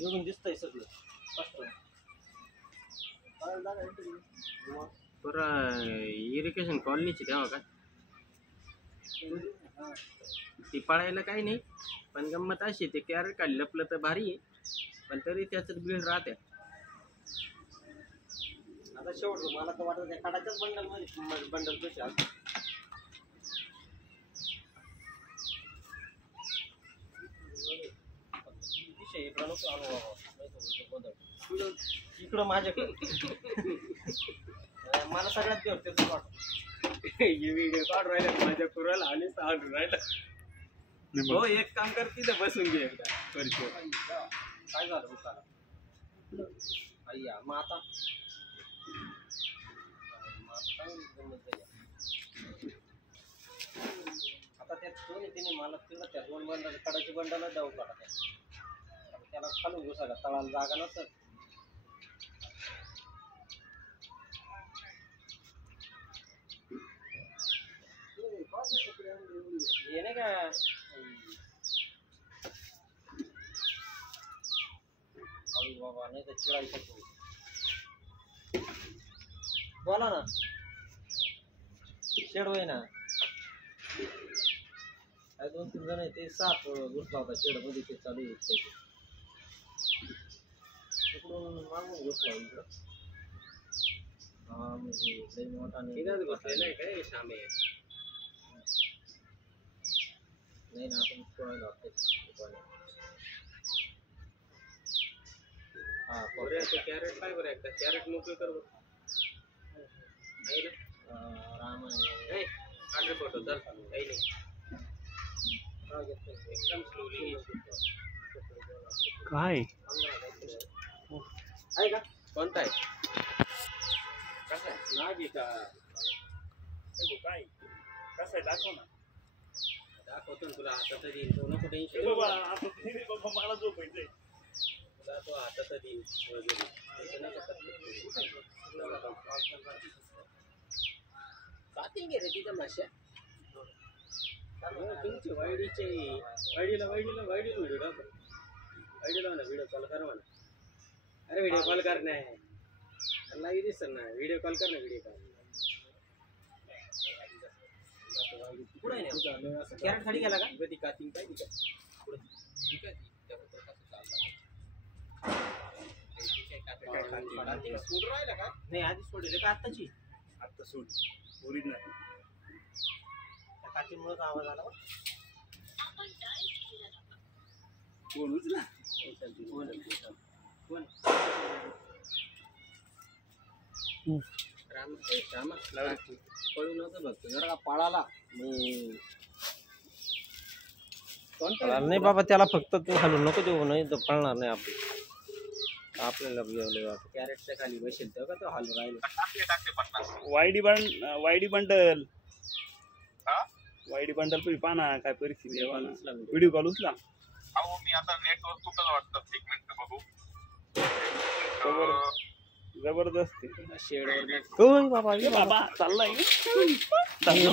येऊन दिसतंय सगळं बरं इरिगेशन कॉलनीची तेव्हा का ती पळायला काही नाही पण गंमत अशी ते कॅरेट काढली लपलं तर भारी आहे पण तरी त्याचं बिल राहते आता शेवट मला तर वाटत त्या काढाच्याच बंडल मध्ये बंडल कसे असतात इकडं माझ्याकडे मला सगळ्यात भेटते व्हिडिओ काढून राहिला माझ्या पुराला आणि सांगून राहिला हो एक काम कर तिथे बसून घे एकदा काय झालं दुकाना अय्या मग आता आता त्या दोन्ही तिने मला तिला त्या दोन बंडल कडाची बंडलच जाऊ काढा त्याला खालून घुसा का तळाला जागा नसत ये नाही का बाबा नाही तर चिडायचं तू बोला ना शेड होय ना दोन तीन जण ते साप घुसला होता शेड मध्ये ते चालू आहे तिकडून मागून घुसला इकडं हा म्हणजे लई मोठा बसलेला आहे काय सामे नाही ना आपण सोडायला हा बरं कॅरेट काय बरं एकदा कॅरेट मोकळे कर नाही ना राम आठ फोटो चल काही नाही एकदम स्लोली काय आहे का कोणता आहे कसा आहे नागी का काय कसं आहे दाखव ना दाखवतो तुला हातात देईन तो नको टेन्शन बाबा मला झोपायचंय तुला तो हातात देईन वगैरे रे तिथं माश्या तुमची वायडीचे वायडीला व्हिडिओ टाक वायडीला म्हणा व्हिडिओ कॉल कर म्हणा अरे व्हिडिओ कॉल कर नाही लाईव्ह दिसत ना व्हिडिओ कॉल कर ना व्हिडिओ कॉल पुढे नाही कॅरेट खाली गेला का ती कातिंग काय ठीक आहे सोड राहिला का नाही आधी सोडले का आत्ताची आता सोड ओरिजिनल त्या काठीमुळेच आवाज आला फोन उचला कोण राम पळू नव्हतं बघतो जरा का पळाला नाही बाबा त्याला फक्त तू हलू नको देऊ नाही तर पळणार नाही आपल्याला कॅरेटच्या खाली बसेल तेव्हा का तो हलू राहिलो वायडी बंडल तुम्ही पाना काय परिस्थिती व्हिडिओ कॉल उचला मी आता नेटवर्क तुटलं वाटतं 1 मिनिट बघू जबरदस्त शेडवर बाबा बाबा चाललाय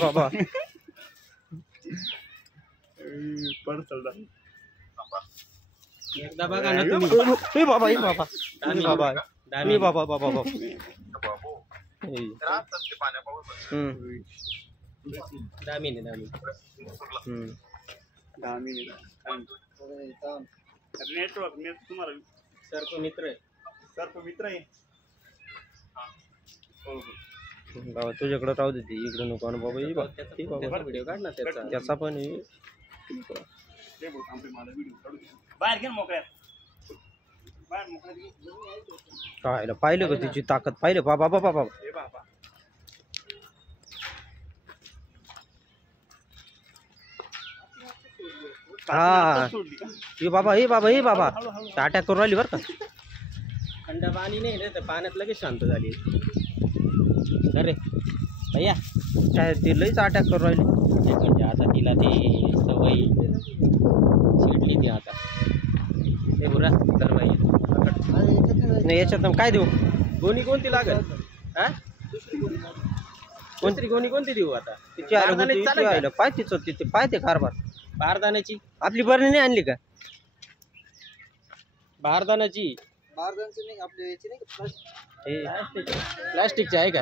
बाबा पडतल एकदा बघा ना तुम्ही बाबा दामी बाबा बाबू राहतात ते पाण्यापाऊस दामी नेटवर्क तुम्हाला सर तो मित्र आहे बाबा तुझ्याकडे राहू देते इकडे नको ना बाबा व्हिडिओ काढ ना त्याचा पण बाहेर घे मोकळ्यात काय पाहिलं का तिची ताकद पाहिलं बाबा हा हे बाबा अटॅक करून राहिली बरं का थंड पाणी नाही रे तर पाण्यात लगेच शांत झाली अरे भैया काय ती लईच अटॅक करून राहिली म्हणजे आता तिला ती सवय शिडली ती आता ते बुरा तर बाई नाही याच्यात काय देऊ गोणी कोणती लागेल हा गोणी कोणती देऊ आता तिची पाय तिचं तिथे पाय ते कारभार बारदाण्याची आपली बरणी नाही आणली का बारदानाची बारदानची नाही आपल्या याची नाही का हे प्लास्टिकची आहे का?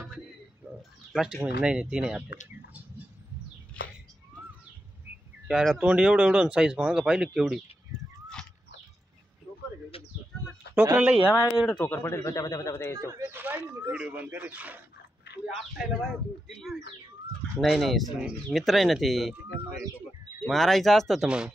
प्लास्टिक मध्ये नाही ती नाही आपल्याला. त्याला तोंड एवढं साईज मग पाहिली केवढी. टोकरला एवढं टोकर पडेल. व्हिडिओ बंद कर. नाही मित्र आहे ना ते, मारायचं असतं तर मग